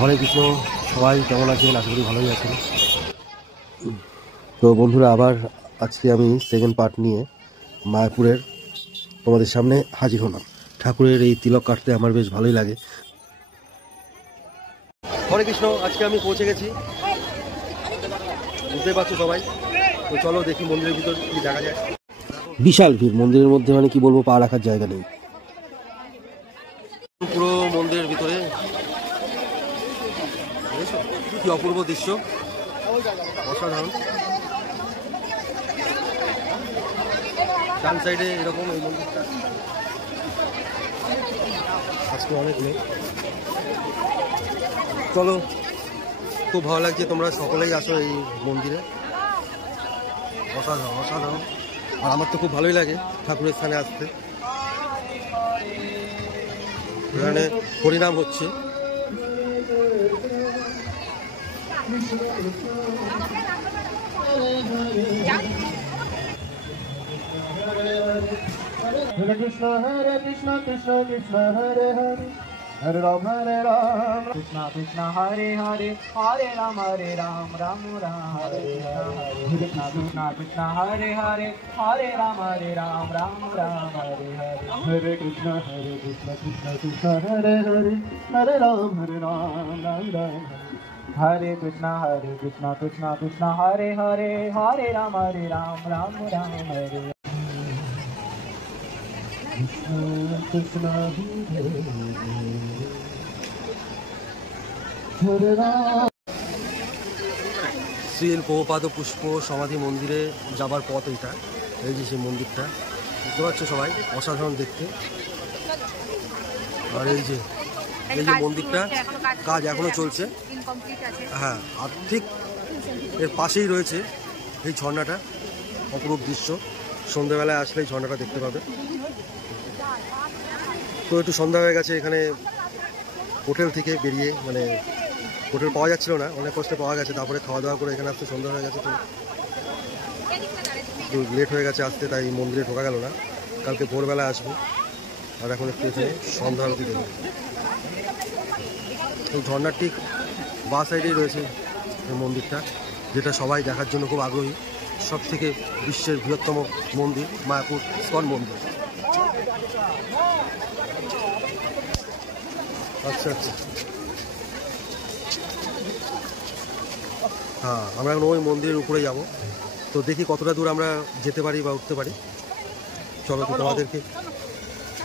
হরে কৃষ্ণ। সবাই কেমন আছেন? আশা করি ভালোই আছেন। তো বন্ধুরা, আবার আজকে আমি সেকেন্ড পার্ট নিয়ে মায়াপুরের তোমাদের সামনে হাজির হলাম। ঠাকুরের এই তিলক কাটতে আমার বেশ ভালোই লাগে। হরে কৃষ্ণ। আজকে আমি পৌঁছে গেছি, বুঝতে পারছো সবাই। তো চলো দেখি মন্দিরের ভিতর কি দেখা যায়। বিশাল ভিড় মন্দিরের মধ্যে, মানে কি বলবো, পা রাখার জায়গা নেই। পুরো মন্দিরের ভিতরে কি অপূর্ব দৃশ্য, অসাধারণ। ডান সাইডে এরকম এই মন্দিরটা আজকে অনেক নেই। চলো, খুব ভালো লাগছে, তোমরা সকলেই আসো এই মন্দিরে। অসাধারণ অসাধারণ। আর আমার তো খুব ভালোই লাগে ঠাকুরের স্থানে আসতে। এখানে হরিনাম হচ্ছে। Hare Krishna, Krishna Krishna, Hare Hare, Hare Ram, Krishna Krishna, Hare Hare, Hare Ram, Ram Hare Hare. Krishna Krishna, Krishna Hare Hare, Hare Ram, Ram Hare Hare. Hare Krishna, Krishna Krishna, Hare Hare, Hare Ram, Ram Hare. Hare Krishna, Krishna Krishna, Hare Hare, Hare Ram, Ram Hare. Srila Prabhupada পুষ্প সমাধি মন্দিরে যাবার পথ এইটা। এই যে সেই মন্দিরটা, বুঝতে পারছো সবাই, অসাধারণ দেখতে। আর এই যে মন্দিরটা কাজ এখনো চলছে। হ্যাঁ, আর ঠিক এর পাশেই রয়েছে এই ঝর্ণাটা। অপরূপ দৃশ্য, সন্ধ্যাবেলায় আসলে এই ঝর্ণাটা দেখতে পাবে। তো একটু সন্ধ্যা হয়ে গেছে। এখানে হোটেল থেকে বেরিয়ে, মানে হোটেল পাওয়া যাচ্ছিল না, অনেক কষ্টে পাওয়া গেছে। তারপরে খাওয়া দাওয়া করে এখানে আসতে সন্ধ্যা হয়ে গেছে। তো লেট হয়ে গেছে আসতে, তাই মন্দিরে ঢোকা গেল না। কালকে ভোরবেলায় আসবো। আর এখন একটু এখানে সন্ধ্যা আরতি দেবো। এই ঝর্ণার ঠিক বাঁ সাইডেই রয়েছে এই মন্দিরটা, যেটা সবাই দেখার জন্য খুব আগ্রহী। সব থেকে বিশ্বের বৃহত্তম মন্দির মায়াপুর ইস্কন মন্দির। আচ্ছা আচ্ছা, হ্যাঁ, আমরা এখন ওই মন্দিরের উপরে যাব। তো দেখি কতটা দূর আমরা যেতে পারি বা উঠতে পারি। চলো, তো তোমাদেরকে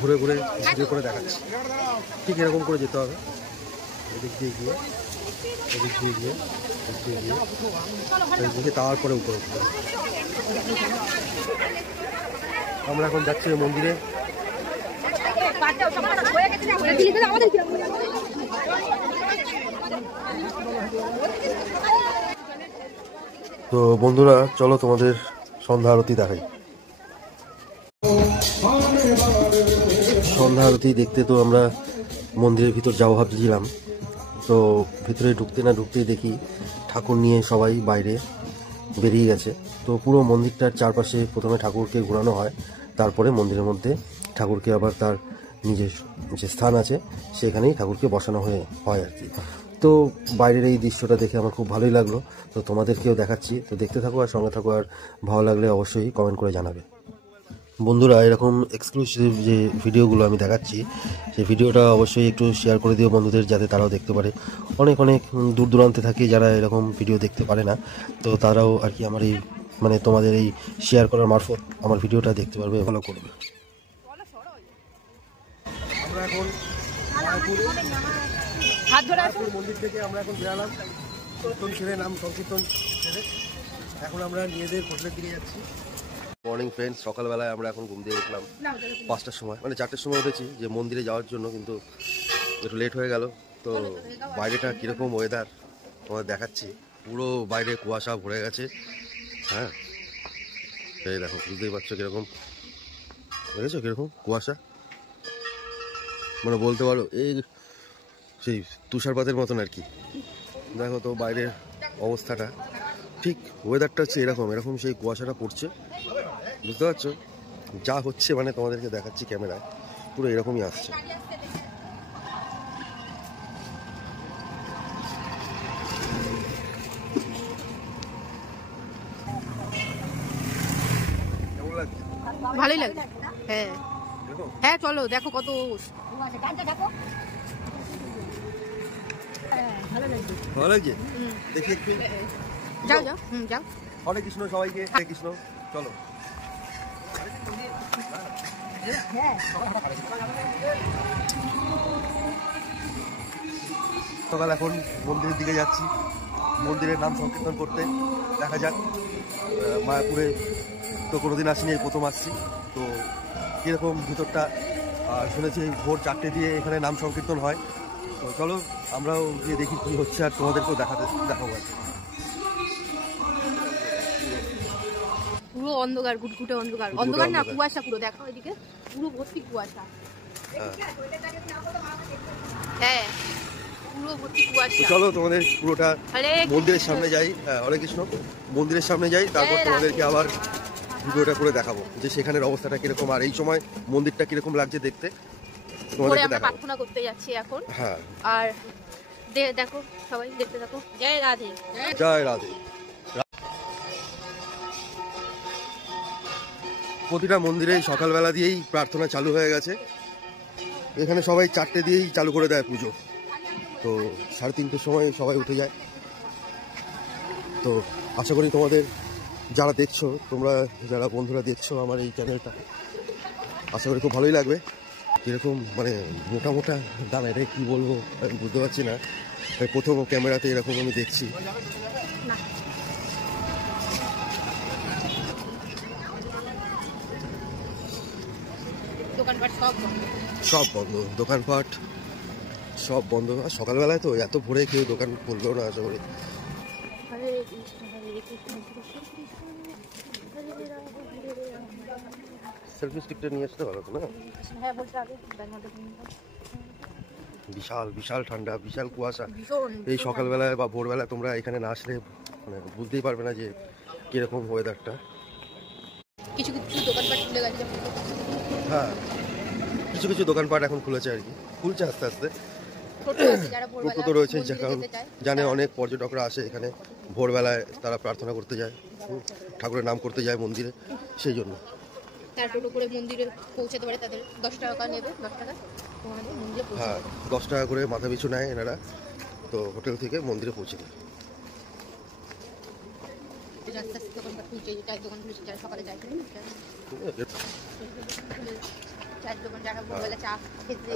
ঘুরে ঘুরে ভিডিও করে দেখাচ্ছি। ঠিক এরকম করে যেতে হবে, এদিক দিয়ে গিয়ে, এদিক দিয়ে গিয়ে, এদিক দিয়ে গিয়ে, এদিকে, তারপরে উপরে উঠতে হবে। আমরা এখন যাচ্ছি ওই মন্দিরে। তো বন্ধুরা, চলো তোমাদের সন্ধ্যা আরতি দেখাই। সন্ধ্যা আরতি দেখতে তো আমরা মন্দিরের ভিতর যাওয়া ভাবছিলাম। তো ভিতরে ঢুকতে না ঢুকতেই দেখি ঠাকুর নিয়ে সবাই বাইরে বেরিয়ে গেছে। তো পুরো মন্দিরটার চারপাশে প্রথমে ঠাকুরকে ঘোরানো হয়, তারপরে মন্দিরের মধ্যে ঠাকুরকে আবার তার নিজের যে স্থান আছে সেখানেই ঠাকুরকে বসানো হয় আর কি। তো বাইরের এই দৃশ্যটা দেখে আমার খুব ভালোই লাগলো। তো তোমাদেরকেও দেখাচ্ছি। তো দেখতে থাকো আর সঙ্গে থাকো। আর ভালো লাগলে অবশ্যই কমেন্ট করে জানাবে। বন্ধুরা, এরকম এক্সক্লুসিভ যে ভিডিওগুলো আমি দেখাচ্ছি, সেই ভিডিওটা অবশ্যই একটু শেয়ার করে দিও বন্ধুদের, যাতে তারাও দেখতে পারে। অনেক অনেক দূর দূরান্তে থাকে যারা এরকম ভিডিও দেখতে পারে না। তো তারাও আর কি আমার এই, মানে তোমাদের এই শেয়ার করার মারফত আমার ভিডিওটা দেখতে পারবে, ভালো করবে। আমরা এখন মন্দির থেকে আমরা এখন বেরালাম কীর্তন ছেড়ে, নাম সংকীর্তন ছেড়ে। এখন আমরা নিজেদের হোটেলের দিকে যাচ্ছি। মর্নিং ফ্রেন্ডস, সকালবেলায় আমরা এখন ঘুম দিয়ে উঠলাম 5টার সময়, মানে 4টার সময় উঠেছি যে মন্দিরে যাওয়ার জন্য, কিন্তু একটু লেট হয়ে গেল। তো বাইরেটা কীরকম ওয়েদার তোমাদের দেখাচ্ছি। পুরো বাইরে কুয়াশা ভরে গেছে। হ্যাঁ, এই দেখো, বুঝতেই পারছো কীরকম, দেখেছো কীরকম কুয়াশা, মানে বলতে পারো এই সেই তুষারপাতের মতন আর কি। দেখো তো বাইরের অবস্থাটা, ঠিক ওয়েদারটা হচ্ছে এরকম সেই কুয়াশাটা পড়ছে, বুঝতে পারছো যা হচ্ছে, মানে তোমাদেরকে দেখাচ্ছি ক্যামেরায়, পুরো এরকমই আসছে। ভালোই লাগে। হ্যাঁ হ্যাঁ চলো দেখো কত ভালো লাগছে দেখি একটু। যাও যাও যাও। হরে কৃষ্ণ সবাইকে, হরে কৃষ্ণ। চলো সকাল এখন মন্দিরের দিকে যাচ্ছি, মন্দিরের নাম সংকীর্তন করতে। দেখা যাক, মায়াপুরে তো কোনোদিন আসিনি, এই প্রথম আসছি, তো কীরকম ভিতরটা। আর শুনেছি ভোর 4টে দিয়ে এখানে নাম সংকীর্তন হয়, তো চলো আমরাও গিয়ে দেখি কী হচ্ছে, আর তোমাদেরকেও দেখাবো আর কি। পুরো অন্ধকার, গুটগুটে অন্ধকার, অন্ধকার না কুয়াশা পুরো, দেখো এদিকে পুরো ভর্তি কুয়াশা। হ্যাঁ পুরো ভর্তি কুয়াশা। চলো তোমাদের পুরোটা মন্দিরের সামনে যাই। হরে কৃষ্ণ, মন্দিরের সামনে যাই, তারপর তোমাদেরকে আবার ভিডিওটা করে দেখাবো যে সেখানের অবস্থাটা কিরকম, আর এই সময় মন্দিরটা কিরকম লাগছে দেখতে তোমাদেরকে দেখাবো। প্রার্থনা করতে যাচ্ছি এখন। হ্যাঁ আর দেখো সবাই দেখতে থাকো। জয় রাধে। জয় রাধে। প্রতিটা মন্দিরে সকালবেলা দিয়েই প্রার্থনা চালু হয়ে গেছে। এখানে সবাই 4টে দিয়েই চালু করে দেয় পুজো, তো 3:30-র সময় সবাই উঠে যায়। তো আশা করি তোমাদের যারা দেখছো, তোমরা যারা বন্ধুরা দেখছো আমার এই চ্যানেলটা, আশা করি খুব ভালোই লাগবে। যেরকম মানে মোটা মোটা দাম, এটা কী বলবো আমি বুঝতে পারছি না, প্রথম ক্যামেরাতে এরকম আমি দেখছি। সব বন্ধ, দোকানপাট সব বন্ধ। আর সকালবেলায় তো এত ভোরে কেউ দোকান খুলবেও না আশা করি। সেলফি স্টিকটা নিয়ে আসতে ভালো তো না? বিশাল বিশাল ঠান্ডা, বিশাল কুয়াশা। এই সকালবেলায় বা ভোরবেলায় তোমরা এখানে না আসলে মানে বুঝতেই পারবে না যে কিরকম ওয়েদারটা। কিছু কিছু দোকানপাট খুলে গেছে। হ্যাঁ কিছু কিছু দোকানপাট এখন খুলেছে আর কি, খুলছে আস্তে আস্তে। টোটো তো রয়েছে, কারণ জানে অনেক পর্যটকরা আসে এখানে ভোরবেলায়, তারা প্রার্থনা করতে যায়, ঠাকুরের নাম করতে যায় মন্দিরে, সেই জন্য। তার টোটো করে মন্দিরে পৌঁছাতে পারে, তাদের 10 টাকা নেবে, 10 টাকা। হ্যাঁ 10 টাকা করে মাথা পিছু নেয় এনারা, তো হোটেল থেকে মন্দিরে পৌঁছে দেয়। সকালে যায়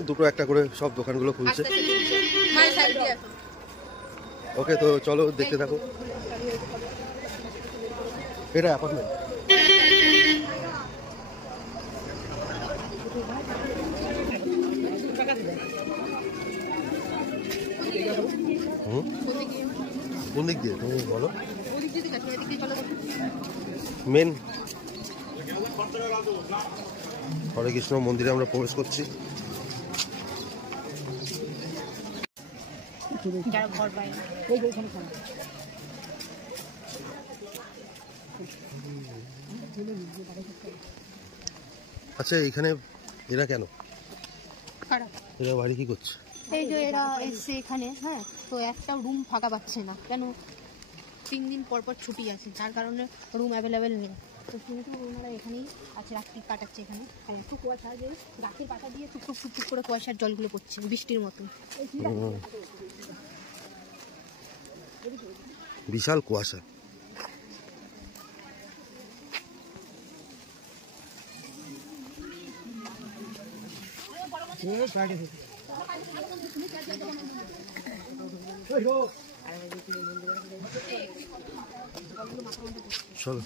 দুটো একটা করে সব দোকানগুলো খুলছে। ওকে, তো চলো দেখতে থাকো। এটা অ্যাপার্টমেন্ট। কোন দিক দিয়ে তুমি বলো? মেন হরে কৃষ্ণ মন্দিরে আমরা প্রবেশ করছি। আচ্ছা এইখানে এরা কেন, এরা বাড়ি কি করছে? এই যে এরা এসছে এখানে, হ্যাঁ, তো একটা রুম ফাঁকা পাচ্ছে না কেন, 3 দিন পর পর ছুটি আছে, যার কারণে রুম অ্যাভেলেবেল নেই। তো কিন্তু ওনারা এখানেই আছে, রাত্রি কাটাচ্ছে এখানে। আর এত কুয়াশা যে গাছের পাতা দিয়ে টুকটুক টুকটুক করে কুয়াশার জলগুলো পড়ছে বৃষ্টির মতো। বিশাল কুয়াশা। চলো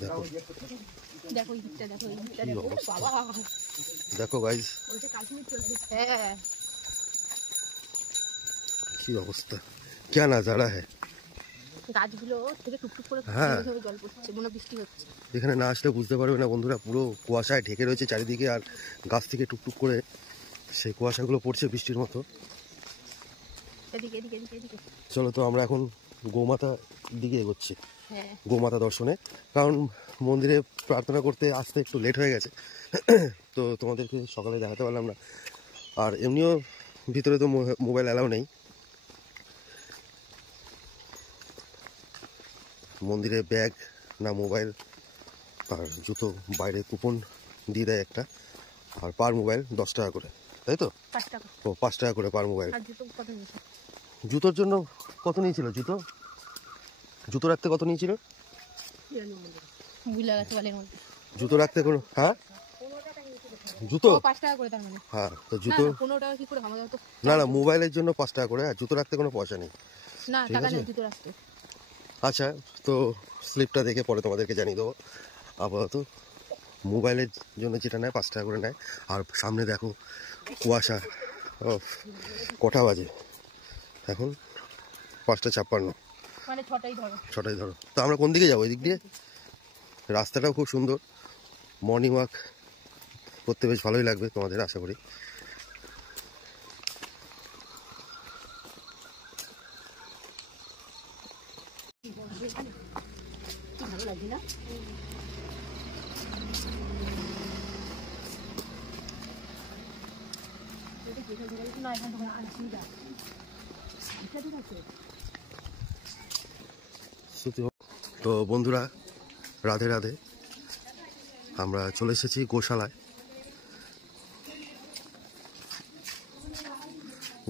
দেখো, দেখো এই দিকটা, দেখো এই দিকটা, কি দেখো অবস্থা। বাবা, দেখো গাইস হ্যাঁ কি অবস্থা, क्या नजारा है। গাছগুলো থেকে টুকটুক করে হ্যাঁ জল পড়ছে, মনে বৃষ্টি হচ্ছে। এখানে না আসলে বুঝতে পারবে না বন্ধুরা, পুরো কুয়াশায় ঢেকে রয়েছে চারিদিকে, আর গাছ থেকে টুকটুক করে সেই কুয়াশাগুলো পড়ছে বৃষ্টির মতো। চলো তো আমরা এখন গোমাতা দিকে এগোচ্ছি, গোমাতা দর্শনে, কারণ মন্দিরে প্রার্থনা করতে আসতে একটু লেট হয়ে গেছে, তো তোমাদেরকে সকালে দেখাতে পারলাম না। আর এমনিও ভিতরে তো মোবাইল অ্যালাউ নেই, মন্দিরে ব্যাগ না মোবাইল আর জুতো। বাইরে কুপন দিয়ে দেয় একটা, আর পার মোবাইল 10 টাকা করে, তাই তো? 5 টাকা। ও 5 টাকা করে পার মোবাইল। আর জুতো কত নিয়েছে? জুতোর জন্য কত নিয়েছিল? জুতো রাখতে কত নিয়েছিল? বুঝলা গেছে বলের মধ্যে। জুতো রাখতে কোনো, হ্যাঁ জুতো 5 টাকা করে তার মানে। হ্যাঁ, তো জুতো 15 টাকা কি করে আমাদের তো? না মোবাইলের জন্য 5 টাকা করে, আর জুতো রাখতে কোনো পয়সা নেই। না ঠিক টাকা আছে। নেই জুতো রাখতে। আচ্ছা, তো স্লিপটা দেখে পরে তোমাদেরকে জানিয়ে দেবো। আপাতত মোবাইলের জন্য যেটা নেয় 5 টাকা করে নেয়। আর সামনে দেখো কুয়াশা। কটা বাজে এখন? 5:56, মানে 6টাই ধরো। 6টাই ধরো। তো আমরা কোন দিকে যাবো? এই দিক দিয়ে। রাস্তাটাও খুব সুন্দর, মর্নিং ওয়াক করতে বেশ ভালোই লাগবে তোমাদের, আশা করি। ভালো লাগছে না? তো বন্ধুরা, রাধে রাধে। আমরা চলে এসেছি গোশালায়,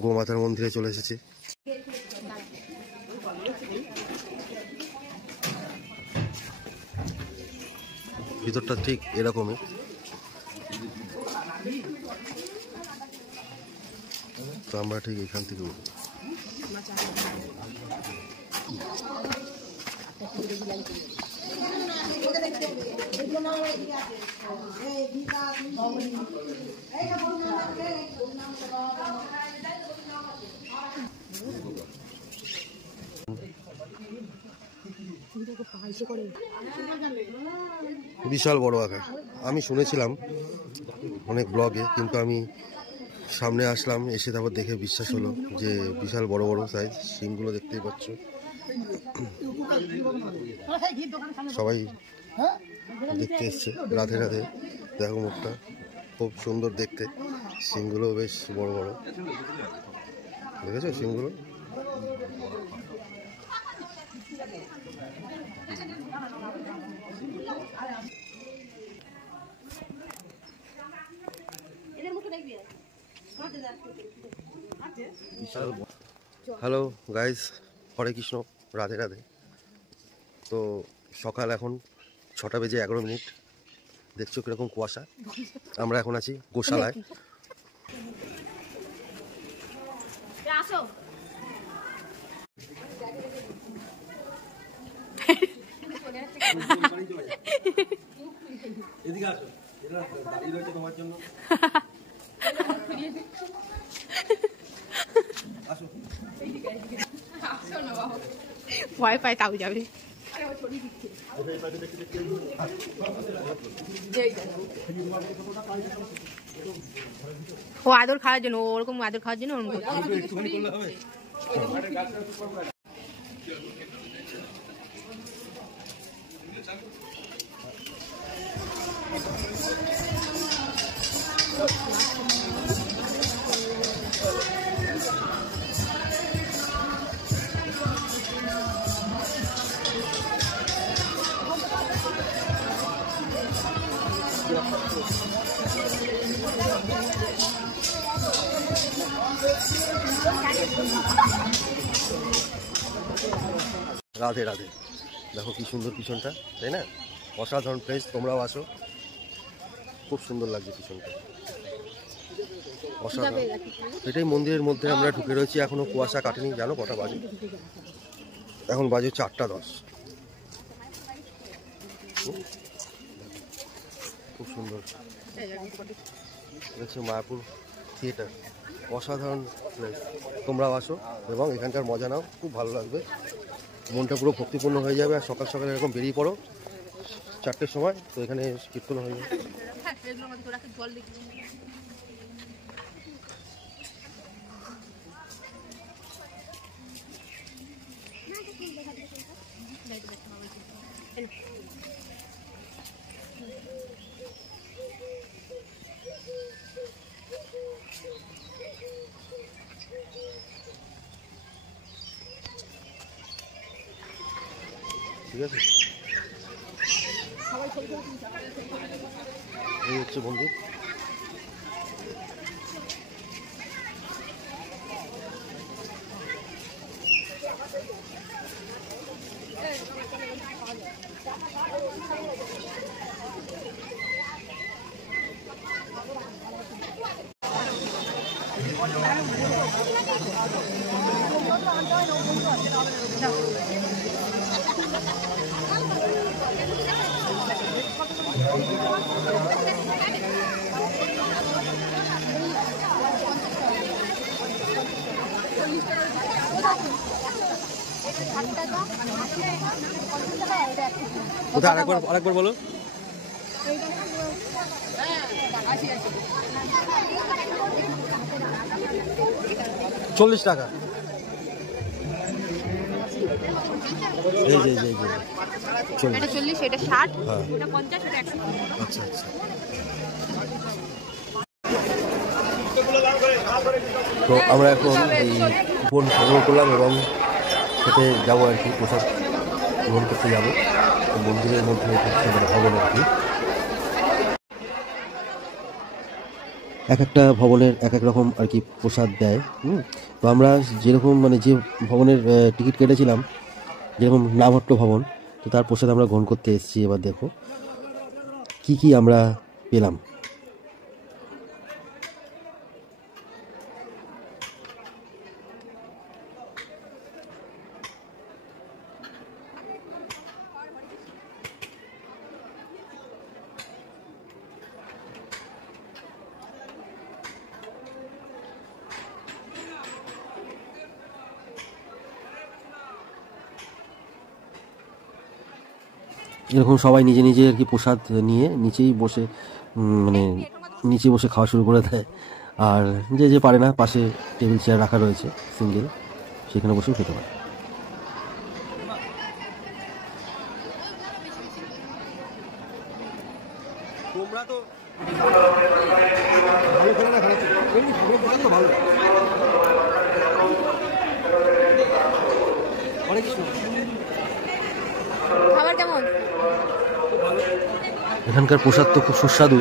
গোমাতার মন্দিরে চলে এসেছি। ভিতরটা ঠিক এরকমই। তো আমরা ঠিক এখান থেকে উঠবো। বিশাল বড় আকার। আমি শুনেছিলাম অনেক ব্লগে, কিন্তু আমি সামনে আসলাম, এসে তারপর দেখে বিশ্বাস হলো যে বিশাল বড় বড় সাইজ। সিংগুলো দেখতেই পাচ্ছ, সবাই দেখতে এসছে। রাধে রাধে। দেখো মুখটা খুব সুন্দর দেখতে, সিংগুলো বেশ বড় বড়, দেখেছো সিংগুলো? হ্যালো গাইস, হরে কৃষ্ণ, রাধে রাধে। তো সকাল এখন 6:11। দেখছো কিরকম কুয়াশা। আমরা এখন আছি গোশালায়। ভয় পায় তাও যাবে। ও আদর খাওয়ার জন্য, ওরকম আদর খাওয়ার জন্য ওরকম করছে। রাধে রাধে। দেখো কি সুন্দর পিছনটা, তাই না? অসাধারণ প্লেস, তোমরাও আসো। খুব সুন্দর লাগছে পিছনটা, অসাধারণ। এটাই মন্দিরের মধ্যে আমরা ঢুকে রয়েছি, এখনো কুয়াশা কাটেনি। জানো কটা বাজে? এখন বাজে 4:10। খুব সুন্দর হচ্ছে মায়াপুর থিয়েটার, অসাধারণ প্লেস। তোমরাও আসো এবং এখানকার মজা নাও, খুব ভালো লাগবে, মনটা পুরো ভক্তিপূর্ণ হয়ে যাবে। আর সকাল সকাল এরকম বেরিয়ে পড়ো 4টের সময়, তো এখানে কীর্তন হয়ে যাবে। ঠিক আছে। এই হচ্ছে মন্দির। কোথায় আরেকবার বলো। 40 টাকা। এই যে এটা 40, এটা 60, হ্যাঁ। এটা 50, এটা 100। আচ্ছা আচ্ছা। তো আমরা এখন এই কুপন সংগ্রহ করলাম এবং খেতে যাবো আর কি, প্রসাদ গ্রহণ করতে যাবো মন্দিরের মধ্যে ভবন আর কি। এক একটা ভবনের এক এক রকম আর কি প্রসাদ দেয়। তো আমরা যেরকম মানে যে ভবনের টিকিট কেটেছিলাম, যেরকম নামহট্ট ভবন, তো তার প্রসাদ আমরা গ্রহণ করতে এসেছি। এবার দেখো কি কি আমরা পেলাম। এরকম সবাই নিজে নিজে আর কি প্রসাদ নিয়ে নিচেই বসে মানে নিচে বসে খাওয়া শুরু করে দেয়। আর যে যে পারে না, পাশে টেবিল চেয়ার রাখা রয়েছে সিঙ্গেল, সেখানে বসেও খেতে পারে। তোমরা তো ভালো করে না, ভালো অনেক কিছু। খাবার কেমন? এখানকার প্রসাদ তো খুব সুস্বাদু,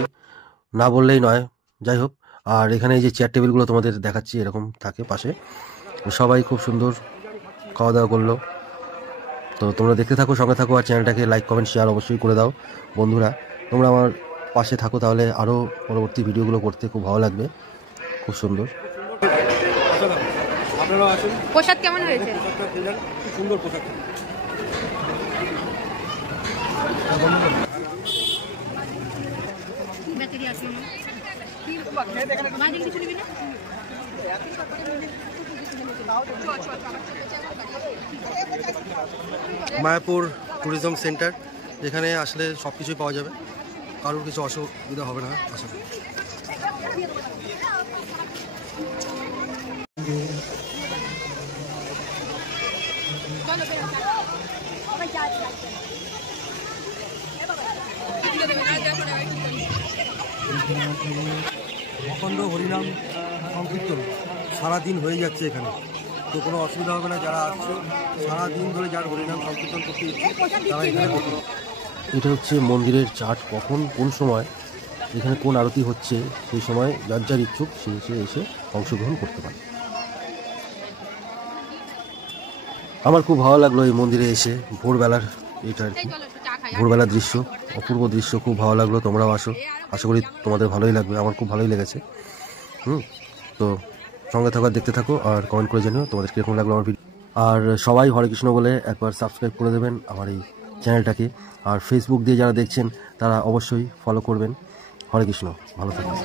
না বললেই নয়। যাই হোক, আর এখানে এই যে চেয়ার টেবিলগুলো তোমাদের দেখাচ্ছি এরকম থাকে পাশে, সবাই খুব সুন্দর খাওয়া দাওয়া করলো। তো তোমরা দেখতে থাকো, সঙ্গে থাকো, আর চ্যানেলটাকে লাইক কমেন্ট শেয়ার অবশ্যই করে দাও বন্ধুরা। তোমরা আমার পাশে থাকো, তাহলে আরও পরবর্তী ভিডিওগুলো করতে খুব ভালো লাগবে। খুব সুন্দর প্রসাদ কেমন হয়েছে? সুন্দর প্রসাদ। মায়াপুর ট্যুরিজম সেন্টার, এখানে আসলে সব কিছুই পাওয়া যাবে, কারোর কিছু অসুবিধা হবে না আশা করি। অখণ্ড হরিনাম সংকীর্তন সারাদিন হয়ে যাচ্ছে এখানে, তো কোনো অসুবিধা হবে না। যারা আসছে সারাদিন ধরে যার হরিনাম সংকীর্তন করতে ইচ্ছে তারা এখানে করতে। এটা হচ্ছে মন্দিরের চার্ট, কখন কোন সময় এখানে কোন আরতি হচ্ছে সেই সময় যার যার ইচ্ছুক সে এসে অংশগ্রহণ করতে পারে। আমার খুব ভালো লাগলো এই মন্দিরে এসে, ভোরবেলার এটা আর কি, ভোরবেলার দৃশ্য, অপূর্ব দৃশ্য, খুব ভালো লাগলো। তোমরাও আসো, আশা করি তোমাদের ভালোই লাগবে, আমার খুব ভালোই লেগেছে। তো সঙ্গে থাকো, দেখতে থাকো, আর কমেন্ট করে জানিও তোমাদের কীরকম লাগলো আমার ভিডিও। আর সবাই হরে কৃষ্ণ বলে একবার সাবস্ক্রাইব করে দেবেন আমার এই চ্যানেলটাকে, আর ফেসবুক দিয়ে যারা দেখছেন তারা অবশ্যই ফলো করবেন। হরে কৃষ্ণ, ভালো থাকবেন।